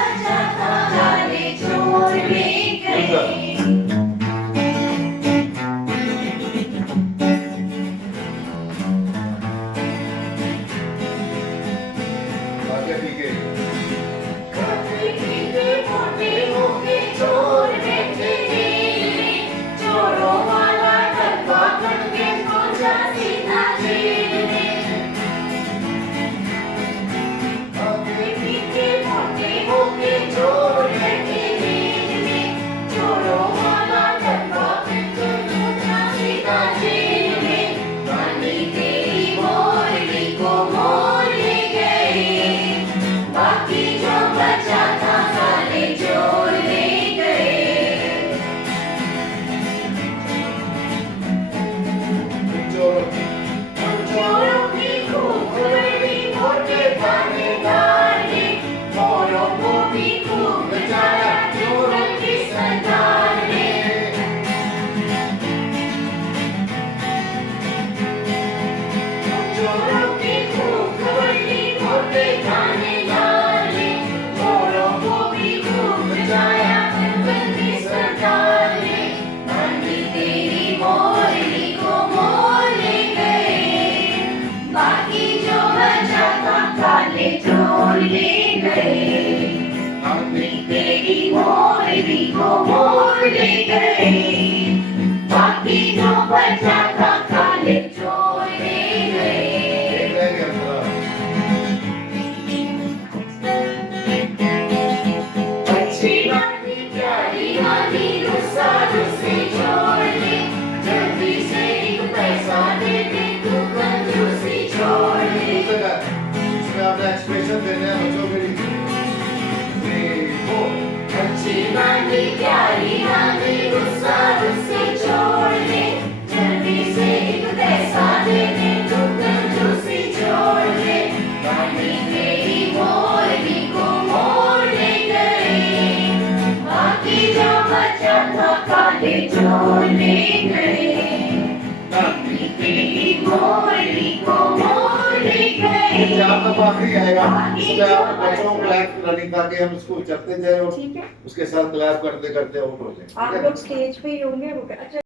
बचा था काले चोर ले गए। काफी पीके मोटे होके चोर बैठे रेल में, चोरों वाला डब्बा बन के पहुंचा सीधा जेल में। काफी पीके मोटे होके चोर बैठे रेल में, चोरों वाला डब्बा बन के पहुंचा सीधा जेल में। पानी तेरी मोरनी को मोर ले गए, बाकी जो बचा था काले चोर ले गए। चोरों की खूब बड़ी मोटे थानेदार ने, चोरों को भी खूब बचाया चोरों की सरकार ने। चोरों की खूब बड़ी मोटे थानेदार ने, चोरों को भी खूब बचाया चोरों की सरकार ने। पानी तेरी मोरनी को मोर ले गए, बाकी जो बचा था काले चोर ले गए। पानी तेरी मोरनी को मोर ले गए, बाकी जो बचा था काले चोर ले गए। अच्छी वाली प्यारी वाली रुस्सा रुस्से छोड़ दे, जल्दी से एक पैसा दे दे, तू कंजूसी छोड़ दे। इसमें आपने एक्सप्रेशन देने हैं बच्चों के लिए। 3, 4 अच्छी वाली प्यारी वाली रुस्सा रुस्से छोड़ दे, जल्दी से एक पैसा दे दे, तू कंजूसी छोड़ दे। पानी तेरी मोरनी को मोर ले गए, बाकी जो बचा था काले चोर ले गए। पानी तेरी मोरनी को मोर ले गए। आपका आखिरी आएगा, उसमें आप बच्चों को क्लैप रनिंग करके हम इसको चलते जाए और ठीक है, उसके साथ क्लैप करते करते आउट हो जाए। आप लोग स्टेज पे ही होंगे। अच्छा।